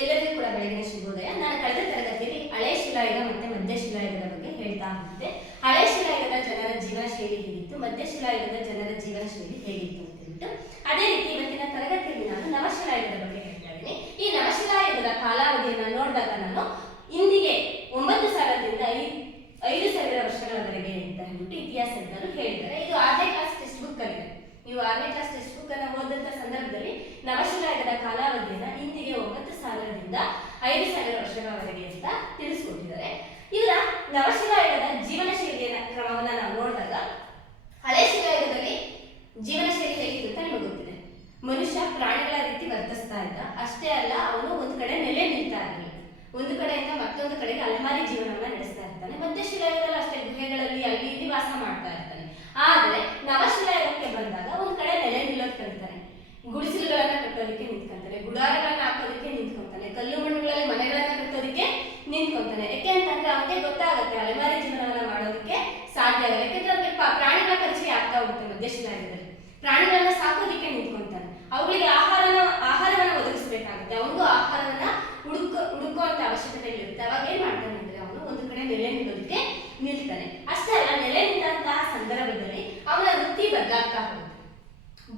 ಎಲ್ಲರಿಗೂ ಕೂಡ ಬೆಳಗಿನ ಶುಭೋದಯ. ನಾನು ಕಳೆದ ತರಗತಿಯಲ್ಲಿ ಹಳೆ ಶಿಲಾಯುಗ ಮತ್ತೆ ಮಧ್ಯ ಶಿಲಾಯುಗದ ಬಗ್ಗೆ ಹೇಳ್ತಾ ಹೋಗಿದ್ದೆ. ಹಳೆ ಶಿಲಾಯುಗದ ಜನರ ಜೀವನ ಶೈಲಿ ಹೇಗಿತ್ತು, ಮಧ್ಯ ಶಿಲಾಯುಗದ ಜನರ ಜೀವನ ಶೈಲಿ ಹೇಗಿತ್ತು ಅಂತ ಹೇಳ್ಬಿಟ್ಟು, ಅದೇ ರೀತಿ ಇವತ್ತಿನ ತರಗತಿಯಲ್ಲಿ ನಾನು ನವಶಿಲಾಯುಗದ ಬಗ್ಗೆ ಹೇಳ್ತಾ ಇದ್ದೀನಿ. ಈ ನವಶಿಲಾಯುಗದ ಕಾಲಾವಧಿಯನ್ನು ನೋಡಿದಾಗ ನಾನು ಇಂದಿಗೆ 9000ದಿಂದ 5000 ವರ್ಷಗಳವರೆಗೆ ಅಂತ ಹೇಳ್ಬಿಟ್ಟು ಇತಿಹಾಸಜ್ಞರು ಹೇಳಿದ್ದಾರೆ. ಇದು 6ನೇ ಕ್ಲಾಸ್ ಟೆಕ್ಸ್ಟ್ ಬುಕ್ ಅಲ್ಲಿ ಇದೆ. ನೀವು 6ನೇ ಕ್ಲಾಸ್ ಟೆಕ್ಸ್ಟ್ ಬುಕ್ ಅನ್ನು ಓದಂತ ಸಂದರ್ಭದಲ್ಲಿ ನವಶಿಲಾಯುಗದ ಕಾಲಾವಧಿಯನ್ನ ಇಂದಿಗೆ 9000ದಿಂದ 5000 ವರ್ಷಗಳವರೆಗೆ ಅಂತ ತಿಳಿಸ್ಕೊಟ್ಟಿದ್ದಾರೆ. ಇದರ ನವಶಿಲಾಯುಗದ ಜೀವನ ಶೈಲಿಯ ಕ್ರಮವನ್ನ ನಾವು ನೋಡಿದಾಗ, ಹಳೆ ಶಿಲಾಯುಗದಲ್ಲಿ ಜೀವನ ಶೈಲಿ ಹೇಗಿತ್ತು ಅಂತ ನಿಮಗೆ ಗೊತ್ತಿದೆ. ಮನುಷ್ಯ ಪ್ರಾಣಿಗಳ ರೀತಿ ವರ್ತಿಸ್ತಾ ಇದ್ದ. ಅಷ್ಟೇ ಅಲ್ಲ, ಅವನು ಒಂದು ಕಡೆ ನೆಲೆ ನಿಲ್ತಾ ಇರಲಿಲ್ಲ. ಒಂದು ಕಡೆಯಿಂದ ಮತ್ತೊಂದು ಕಡೆಗೆ ಅಲೆಮಾರಿ ಜೀವನವನ್ನ ನಡೆಸ್ತಾ ಇರ್ತಾನೆ. ಮಧ್ಯ ಶಿಲಾಯುಗದಲ್ಲಿ ಅಷ್ಟೇ ಗುಹೆಗಳಲ್ಲಿ ಅಲ್ಲಿ ಇಲ್ಲಿ ವಾಸ ಮಾಡ್ತಾ ಇರ್ತಾನೆ. ಆದ್ರೆ ನವಶಿಲಾಯುಗಕ್ಕೆ ಬಂದಾಗ ಒಂದ್ ಕಡೆ ನೆಲೆ ನಿಲ್ಲೋಕ್ ಕಲಿತಾನೆ. ಗುಡಿಸಲುಗಳನ್ನ ಕಟ್ಟೋದಕ್ಕೆ ನಿಂತ್ಕೊಂತಾನೆ, ಗುಡಾರಗಳನ್ನ ಹಾಕೋದಕ್ಕೆ ನಿಂತ್ಕೊಂತಾನೆ, ಕಲ್ಲು ಮಣ್ಣುಗಳಲ್ಲಿ ಮನೆಗಳನ್ನ ಕಟ್ಟೋದಕ್ಕೆ ನಿಂತ್ಕೊಂತಾನೆ. ಯಾಕೆ ಅಂತಂದ್ರೆ ಅವನಿಗೆ ಗೊತ್ತಾಗುತ್ತೆ ಅಲೆಮಾರಿ ಜೀವನವನ್ನ ಮಾಡೋದಕ್ಕೆ ಸಾಧ್ಯ ಆಗಲ್ಲ. ಯಾಕೆಂದ್ರೆ ಅವ್ರಿಗೆ ಪ್ರಾಣಿಗಳ ಪರಿಚಯ ಆಗ್ತಾ ಹೋಗುತ್ತೆ. ಮಧ್ಯ ಶಿಲಾಯುಗದಲ್ಲಿ ಪ್ರಾಣಿಗಳನ್ನ ಸಾಕೋದಿಕ್ಕೆ ನಿಂತ್ಕೊಂತಾನೆ. ಅವುಗಳಿಗೆ ಆಹಾರವನ್ನ ಒದಗಿಸಬೇಕಾಗುತ್ತೆ. ಅವನಿಗೂ ಆಹಾರವನ್ನ ಹುಡುಕುವಂತ ಅವಶ್ಯಕತೆ ಇರುತ್ತೆ. ಅವಾಗ ಏನ್ ಮಾಡ್ತಾನೆ ಅಂದ್ರೆ ಅವನು ಒಂದು ಕಡೆ ನೆಲೆ ನಿಲ್ಲೋದಕ್ಕೆ ನಿಲ್ತಾನೆ. ಅಷ್ಟೇ ಅಲ್ಲ, ನೆಲೆ ನಿಂತಹ ಸಂದರ್ಭದಲ್ಲಿ ಅವನ ವೃತ್ತಿ ಬದಲಾಗ್ತಾ ಹೋಗುತ್ತೆ.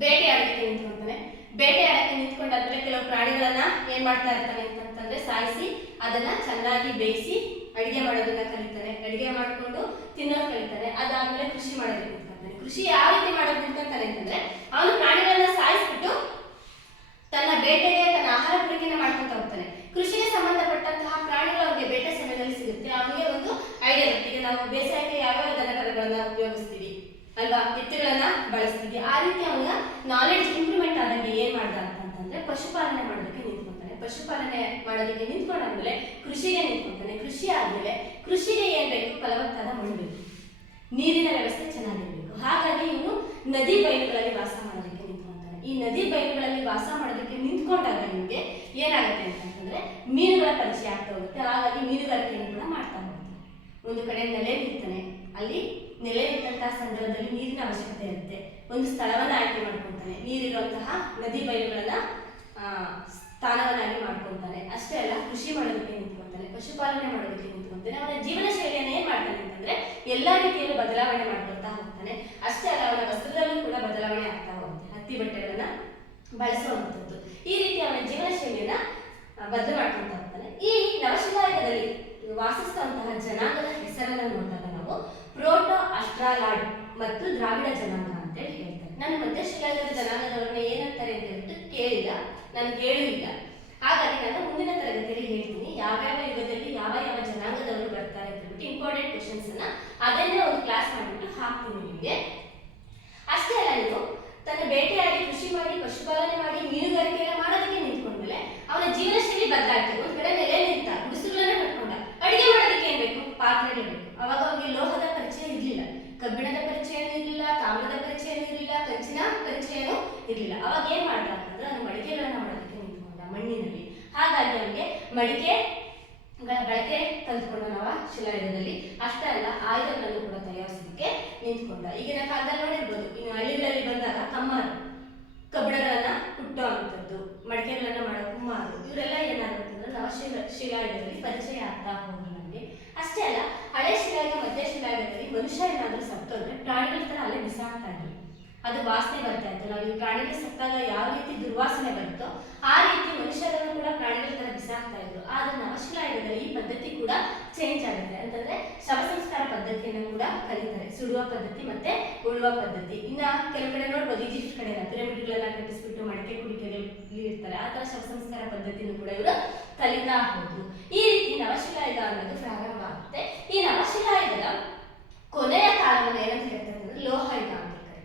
ಬೇಟೆಯಾಡಕ್ಕೆ ನಿಂತ್ಕೊಂತಾನೆ. ಬೇಟೆಯಾಡಕ್ಕೆ ನಿಂತ್ಕೊಂಡಾದ್ಮೇಲೆ ಕೆಲವು ಪ್ರಾಣಿಗಳನ್ನ ಏನ್ ಮಾಡ್ತಾ ಇರ್ತಾನೆ ಅಂತಂದ್ರೆ ಸಾಯಿಸಿ ಅದನ್ನ ಚೆನ್ನಾಗಿ ಬೇಯಿಸಿ ಅಡಿಗೆ ಮಾಡೋದನ್ನ ಕಲಿತಾನೆ. ಅಡಿಗೆ ಮಾಡ್ಕೊಂಡು ತಿನ್ನೋದು ಕಲಿತಾನೆ. ಅದಾದ್ಮೇಲೆ ಕೃಷಿ ಮಾಡೋದಕ್ಕೆ ನಿಂತ್ಕೊಂತಾನೆ. ಕೃಷಿ ಯಾವ ರೀತಿ ಮಾಡೋದು ನಿಂತ್ಕೊಂತಾನೆ ಅಂತಂದ್ರೆ, ಅವನು ಪ್ರಾಣಿಗಳನ್ನ ಸಾಯಿಸ್ಬಿಟ್ಟು ತನ್ನ ಬೇಟೆಗೆ ತನ್ನ ಆಹಾರ ಪೂರೈಕೆನ ಮಾಡ್ಕೊಂತ ಹೋಗ್ತಾನೆ. ಕೃಷಿಗೆ ಸಂಬಂಧಪಟ್ಟಂತಹ ಪ್ರಾಣಿಗಳು ಅವನಿಗೆ ಬೇಟೆ ಸಮಯದಲ್ಲಿ ಸಿಗುತ್ತೆ. ಅವನಿಗೆ ಒಂದು ಐಡಿಯಾ ಇರುತ್ತೆ. ಈಗ ನಾವು ಬೇಸಾಯಕ್ಕೆ ಯಾವ್ಯಾವ ದನಕರುಗಳನ್ನ ಉಪಯೋಗಿಸ್ತೀವಿ ಅಲ್ವಾ, ಎತ್ತುಗಳನ್ನ ಬಳಸ್ತೀವಿ. ಆ ರೀತಿ ಅವನ ನಾಲೆಡ್ಜ್ ಇಂಪ್ರೂವ್ಮೆಂಟ್ ಆದಾಗ ಏನ್ ಮಾಡ್ದ ಅಂತಂದ್ರೆ ಪಶುಪಾಲನೆ ಮಾಡೋದಕ್ಕೆ ನಿಂತ್ಕೊಂತಾನೆ. ಪಶುಪಾಲನೆ ಮಾಡೋದಕ್ಕೆ ನಿಂತ್ಕೊಂಡಾದ್ಮೇಲೆ ಕೃಷಿಗೆ ನಿಂತ್ಕೊಂತಾನೆ. ಕೃಷಿ ಆದ್ಮೇಲೆ ಕೃಷಿಗೆ ಏನ್ ಬೇಕು, ಫಲವತ್ತಾದ ಮಣ್ಣು ಬೇಕು, ನೀರಿನ ವ್ಯವಸ್ಥೆ ಚೆನ್ನಾಗಿರ್ಬೇಕು. ಹಾಗಾಗಿ ಇವನು ನದಿ ಬಯಲುಗಳಲ್ಲಿ ವಾಸ ಮಾಡೋದಕ್ಕೆ ನಿಂತ್ಕೊಂತಾನೆ. ಈ ನದಿ ಬಯಲುಗಳಲ್ಲಿ ವಾಸ ಮಾಡೋದಕ್ಕೆ ನಿಂತ್ಕೊಂಡಾಗ ನಿಮ್ಗೆ ಏನಾಗುತ್ತೆ ಅಂತಂದ್ರೆ ಮೀನುಗಳ ಪರಿಚಯ ಆಗ್ತಾ ಹೋಗುತ್ತೆ. ಹಾಗಾಗಿ ಮೀನುಗಾರಿಕೆಯನ್ನು ಕೂಡ ಮಾಡ್ತಾ ಹೋಗ್ತಾನೆ. ಒಂದು ಕಡೆ ನೆಲೆ ನಿಲ್ತಾನೆ. ಅಲ್ಲಿ ನೆಲೆ ನಿಂತಹ ಸಂದರ್ಭದಲ್ಲಿ ನೀರಿನ ಅವಶ್ಯಕತೆ ಇರುತ್ತೆ. ಒಂದು ಸ್ಥಳವನ್ನ ಆಯ್ಕೆ ಮಾಡ್ಕೊತಾನೆ. ನೀರಿರುವಂತಹ ನದಿ ಬಯಲುಗಳನ್ನ ಸ್ಥಾನವನ್ನಾಗಿ ಮಾಡ್ಕೊತಾನೆ. ಅಷ್ಟೇ ಅಲ್ಲ, ಕೃಷಿ ಮಾಡೋದಕ್ಕೆ ನಿಂತ್ಕೊತಾನೆ, ಪಶುಪಾಲನೆ ಮಾಡೋದಕ್ಕೆ ನಿಂತ್ಕೊತಾನೆ. ಅವನ ಜೀವನ ಶೈಲಿಯನ್ನು ಏನ್ ಮಾಡ್ತಾನೆ ಅಂತಂದ್ರೆ ಎಲ್ಲಾ ರೀತಿಯಲ್ಲೂ ಬದಲಾವಣೆ ಮಾಡ್ಕೊಳ್ತಾ ಹೋಗ್ತಾನೆ. ಅಷ್ಟೇ ಅಲ್ಲ, ಅವನ ವಸ್ತ್ರದಲ್ಲೂ ಕೂಡ ಬದಲಾವಣೆ ಆಗ್ತಾ ಹೋಗುತ್ತೆ. ಹತ್ತಿ ಬಟ್ಟೆಗಳನ್ನ ಬಳಸುವಂಥದ್ದು. ಈ ರೀತಿ ಅವನ ಜೀವನ ಶೈಲಿಯನ್ನ ಬದಲು ಮಾಡ್ಕೊಂತ ಹೋಗ್ತಾನೆ. ಈ ನವಶಿಲಾಯುಗದಲ್ಲಿ ವಾಸಿಸುವಂತಹ ಜನಾಂಗದ ಹೆಸರನ್ನ ನೋಡಿದಾಗ ನಾವು ಪ್ರೋಟೋ ಅಸ್ಟ್ರಾಲಾಯ್ಡ್ ಮತ್ತು ದ್ರಾವಿಡ ಜನಾಂಗ ಅಂತೇಳಿ ಹೇಳ್ತಾರೆ. ನಾನು ಮಧ್ಯ ಶಿಲಾಯುಗದ ಜನಾಂಗದವ್ರನ್ನ ಏನಂತಾರೆ ಅಂತ ಹೇಳ್ಬಿಟ್ಟು ಕೇಳಿಲ್ಲ, ನಾನು ಕೇಳಿಲ್ಲ. ಹಾಗಾಗಿ ನಾನು ಮುಂದಿನ ತರಗತಿಯಲ್ಲಿ ಹೇಳ್ತೀನಿ ಯಾವ್ಯಾವ ಯುಗದಲ್ಲಿ ಯಾವ ಯಾವ ಜನಾಂಗದವರು ಬರ್ತಾರೆ ಅಂತ ಹೇಳ್ಬಿಟ್ಟು ಇಂಪಾರ್ಟೆಂಟ್ ಕ್ವಶನ್ಸ್ ಅನ್ನ ಅದನ್ನೇ ಒಂದು ಕ್ಲಾಸ್ ಮಾಡಿಬಿಟ್ಟು ಹಾಕ್ತೀನಿ ನಿಮಗೆ. ಅಷ್ಟೇ ಅಲ್ಲ, ನೀವು ತನ್ನ ಬೇಟೆಯಾಡಿ ಕೃಷಿ ಮಾಡಿ ಪಶುಪಾಲನೆ ಮಾಡಿ ಮೀನುಗಾರಿಕೆ ಎಲ್ಲ ಮಾಡೋದಕ್ಕೆ ನಿಂತ್ಕೊಂಡ್ಮೇಲೆ ಅವನ ಜೀವನ ಶೈಲಿ ಬದಲಾಯ್ತು. ಒಂದ್ ಕಡೆ ನೆಲೆ ನಿಂತ, ಗುಡಿಸಲನ್ನ ಕಟ್ಕೊಂಡ. ಅಡಿಗೆ ಮಾಡೋದಕ್ಕೆ ಏನ್ ಬೇಕು, ಪಾತ್ರೆಗಳು ಬೇಕು. ಅವಾಗ ಅವನಿಗೆ ಲೋಹದ ಪರಿಚಯ ಇರ್ಲಿಲ್ಲ, ಕಬ್ಬಿಣದ ಪರಿಚಯ ಇರಲಿಲ್ಲ, ತಾಮ್ರದ ಪರಿಚಯ ಇರಲಿಲ್ಲ, ಕಂಚಿನ ಪರಿಚಯನೂ ಇರಲಿಲ್ಲ. ಅವಾಗ ಏನ್ ಮಾಡ್ದ ಅಂತಂದ್ರೆ ಅವನು ಮಡಿಕೆಗಳನ್ನ ಮಾಡೋದಕ್ಕೆ ನಿಂತ್ಕೊಂಡ ಮಣ್ಣಿನಲ್ಲಿ. ಹಾಗಾಗಿ ಅವನಿಗೆ ಮಡಿಕೆಗಳ ಬಳಕೆ ಕಲ್ತ್ಕೊಂಡ ನವಶಿಲಾಯುಗದಲ್ಲಿ. ಅಷ್ಟೇ ಅಲ್ಲ, ಆಯುಧಗಳನ್ನು ಕೂಡ ತಯಾರಿಸಲಿಕ್ಕೆ ನಿಂತ್ಕೊಂಡ. ಈಗಿನ ಕಾಲದಲ್ಲಿ ನೋಡಿರ್ಬೋದು, ಇನ್ನು ಹಳ್ಳಿಗಳಲ್ಲಿ ಬಂದಾಗ ಕಮ್ಮಾರು, ಕಬ್ಬಣಗಳನ್ನ ಕುಟ್ಟುವಂಥದ್ದು, ಮಡಿಕೆಗಳನ್ನ ಮಾಡೋ ಕುಮ್ಮಾರು, ಇವರೆಲ್ಲ ಏನಾಗುತ್ತಂದ್ರೆ ನವಶಿಲಾಯುಗದಲ್ಲಿ ಪರಿಚಯ ಆಗ್ತಾ ಹೋಗಲ್ಲ ನಮಗೆ. ಅಷ್ಟೇ ಅಲ್ಲ, ಹಳೆ ಶಿಲಾಯುಗ ಮಧ್ಯ ಶಿಲಾಯುಗದಲ್ಲಿ ಮನುಷ್ಯ ಏನಾದ್ರೂ ಸತ್ತೋದ್ರೆ ಪ್ರಾಣಿಗಳ ತರ ಅಲ್ಲೇ ಬಿಸಾಡ್ತಾ ಇದ್ರು. ಅದು ವಾಸನೆ ಬರ್ತಾ ಇತ್ತು. ನಾವು ಈ ಪ್ರಾಣಿಗಳು ಸತ್ತಾಗ ಯಾವ ರೀತಿ ದುರ್ವಾಸನೆ ಬರುತ್ತೋ ಆ ರೀತಿ ಮನುಷ್ಯರನ್ನು ಕೂಡ ಪ್ರಾಣಿಗಳ ತರ ಬಿಸಾಕ್ತಾ ಇದ್ರು. ಆದ್ರೆ ನವಶಿಲಾಯುಗದಲ್ಲಿ ಈ ಪದ್ಧತಿ ಕೂಡ ಚೇಂಜ್ ಆಗುತ್ತೆ. ಅಂತಂದ್ರೆ ಶವ ಸಂಸ್ಕಾರ ಪದ್ಧತಿಯನ್ನು ಕೂಡ ಕಲಿತಾರೆ. ಸುಡುವ ಪದ್ಧತಿ ಮತ್ತೆ ಉಳುವ ಪದ್ಧತಿ. ಇನ್ನ ಕೆಲವು ಕಡೆ ನೋಡ್ಬೋದು, ಈಜಿಪ್ಟ್ ಕಡೆ ಪಿರಮಿಡ್ಗಳನ್ನ ಕಟ್ಟಿಸ್ಬಿಟ್ಟು ಮಡಿಕೆ ಕುಡಿಕೆಗಳಲ್ಲಿ ಇರ್ತಾರೆ. ಆ ತರ ಶವ ಸಂಸ್ಕಾರ ಪದ್ಧತಿನೂ ಕೂಡ ಇವರು ಕಲಿತಾ ಹೋದ್ರು. ಈ ರೀತಿ ನವಶಿಲಾಯುಗ ಅನ್ನೋದು ಪ್ರಾರಂಭ ಆಗುತ್ತೆ. ಈ ನವಶಿಲಾಯುಗದ ಕೊನೆಯ ಕಾಲವನ್ನು ಏನಂತ ಹೇಳ್ತಾರೆ ಅಂದ್ರೆ ಲೋಹಯುಗ ಅಂತ ಕರೀತಾರೆ.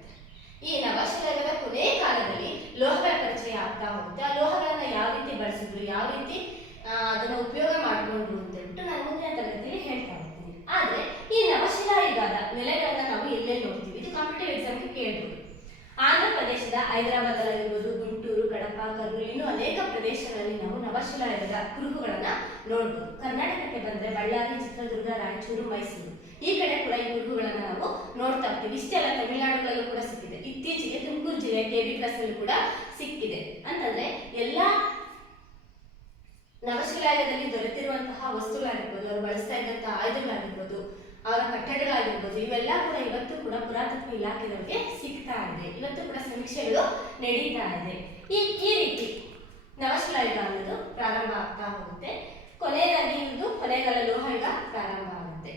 ಈ ನವಶಿಲಾಯುಗದ ಕೊನೆಯ ಕಾಲದಲ್ಲಿ ಲೋಹಗಳ ಪರಿಚಯ ಆಗ್ತಾ ಹೋಗುತ್ತೆ. ಆ ಲೋಹಗಳನ್ನ ಯಾವ ರೀತಿ ಬಳಸಿದ್ರು, ಯಾವ ರೀತಿ ಅದನ್ನ ಉಪಯೋಗ ಮಾಡಿಕೊಂಡ್ರು ಅಂತ ಹೇಳ್ಬಿಟ್ಟು ನಾನು ಮುಂದಿನ ತರಗತಿಯಲ್ಲಿ ಹೇಳ್ತಾ ಹೋಗ್ತೀನಿ. ಆದ್ರೆ ಈ ನವಶಿಲಾಯುಗದ ನೆಲೆಗಳನ್ನ ನಾವು ಎಲ್ಲೆಲ್ಲಿ ನೋಡ್ತೀವಿ, ಇದು ಕಾಂಪಿಟೇಟಿವ್ ಎಕ್ಸಾಮ್ಗೆ ಕೇಳ್ಬೋದು. ಆಂಧ್ರ ಪ್ರದೇಶದ ಹೈದರಾಬಾದಲ್ಲಿರ್ಬೋದು, ಗುಂಟೂರು, ಕಡಪ, ಕರ್ನೂಲು, ಇನ್ನೂ ಅನೇಕ ಪ್ರದೇಶಗಳಲ್ಲಿ ನಾವು ನವಶಿಲಾಯುಗದ ಕುರುಹುಗಳನ್ನ ನೋಡ್ಬೋದು. ಕರ್ನಾಟಕಕ್ಕೆ ಬಂದ್ರೆ ಬಳ್ಳಾರಿ, ಚಿತ್ರದುರ್ಗ, ರಾಯಚೂರು, ಮೈಸೂರು ಈ ಕಡೆ ಕೂಡ ಈ ಕುರುಹುಗಳನ್ನ ನಾವು ನೋಡ್ತಾ ಹೋಗ್ತೀವಿ. ಇಷ್ಟೇ ಅಲ್ಲ, ತಮಿಳುನಾಡುಗಳಲ್ಲೂ ಕೂಡ ಸಿಕ್ಕಿದೆ. ಇತ್ತೀಚೆಗೆ ತುಮಕೂರು ಜಿಲ್ಲೆ KB ಕ್ರಾಸ್ ಅಲ್ಲೂ ಕೂಡ ಸಿಕ್ಕಿದೆ. ಅಂತಂದ್ರೆ ಎಲ್ಲಾ ನವಶಿಲಾಯುಗದಲ್ಲಿ ದೊರೆತಿರುವಂತಹ ವಸ್ತುಗಳಾಗಿರ್ಬೋದು, ಅವರು ಬಳಸ್ತಾ ಇದ್ದಂತಹ ಆಯುಧಗಳಾಗಿರ್ಬೋದು, ಅವರ ಕಟ್ಟಡಗಳಾಗಿರ್ಬೋದು, ಇವೆಲ್ಲ ಕೂಡ ಇವತ್ತು ಕೂಡ ಪುರಾತತ್ವ ಇಲಾಖೆದವರಿಗೆ ಸಿಗ್ತಾ ಇದೆ. ಇವತ್ತು ಕೂಡ ಸಮೀಕ್ಷೆಗಳು ನಡೀತಾ ಇದೆ. ಈ ರೀತಿ ನವಶಿಲಾಯುಗ ಅನ್ನೋದು ಪ್ರಾರಂಭ ಆಗ್ತಾ ಹೋಗುತ್ತೆ. ಕೊನೆಯದಾಗಿ ಇದು ಕೊನೆಗಾಲ ಲೋಹಯುಗ ಪ್ರಾರಂಭ ಆಗುತ್ತೆ.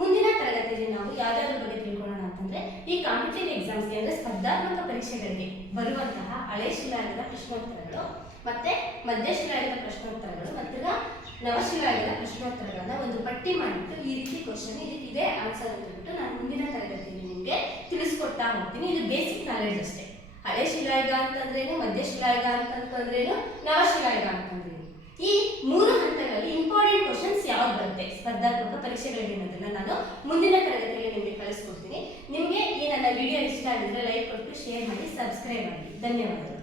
ಮುಂದಿನ ತರಗತಿಯಲ್ಲಿ ನಾವು ಯಾವ್ದಾದ್ರ ಬಗ್ಗೆ ತಿಳ್ಕೊಳ್ಳೋಣ ಅಂತಂದ್ರೆ, ಈ ಕಾಂಪಿಟೇಟಿವ್ ಎಕ್ಸಾಮ್ಸ್ಗೆ ಅಂದ್ರೆ ಸ್ಪರ್ಧಾತ್ಮಕ ಪರೀಕ್ಷೆಗಳಿಗೆ ಬರುವಂತಹ ಹಳೆ ಶಿಲಾಯುಗದ ಪ್ರಶ್ನೋತ್ತರಗಳು, ಮತ್ತೆ ಮಧ್ಯಶಿಲಾಯುಗದ ಪ್ರಶ್ನೋತ್ತರಗಳು, ಮತ್ತು ನವಶಿಲಾಯುಗದ ಪ್ರಶ್ನೋತ್ತರಗಳನ್ನ ಒಂದು ಪಟ್ಟಿ ಮಾಡಿಬಿಟ್ಟು ಈ ರೀತಿ ಕ್ವಶನ್ ಇದೇ ಆನ್ಸರ್ ಅಂತ ನಾನು ಮುಂದಿನ ತರಗತಿಯಲ್ಲಿ ನಿಮಗೆ ತಿಳಿಸ್ಕೊಡ್ತಾ ಹೋಗ್ತೀನಿ. ಇದು ಬೇಸಿಕ್ ನಾಲೆಡ್ಜ್ ಅಷ್ಟೇ. ಹಳೆ ಶಿಲಾಯುಗ ಅಂತಂದ್ರೇನು, ಮಧ್ಯಶಿಲಾಯುಗ ಅಂತಂದ್ರೇನು, ನವಶಿಲಾಯುಗ ಅಂತಂದ್ರೇನು, ಈ 3 ಹಂತಗಳಲ್ಲಿ ಇಂಪಾರ್ಟೆಂಟ್ ಕ್ವಶನ್ಸ್ ಯಾವ್ದು ಬರುತ್ತೆ ಸ್ಪರ್ಧಾತ್ಮಕ ಪರೀಕ್ಷೆಗಳಿಗೆ ಅನ್ನೋದನ್ನ ನಾನು ಮುಂದಿನ ತರಗತಿಯಲ್ಲಿ ನಿಮಗೆ ಕಳಿಸ್ಕೊಡ್ತೀನಿ. ನಿಮಗೆ ಈ ನನ್ನ ವಿಡಿಯೋ ಇಷ್ಟ ಆಗಿದ್ರೆ ಲೈಕ್ ಕೊಟ್ಟು ಶೇರ್ ಮಾಡಿ, ಸಬ್ಸ್ಕ್ರೈಬ್ ಮಾಡಿ. ಧನ್ಯವಾದಗಳು.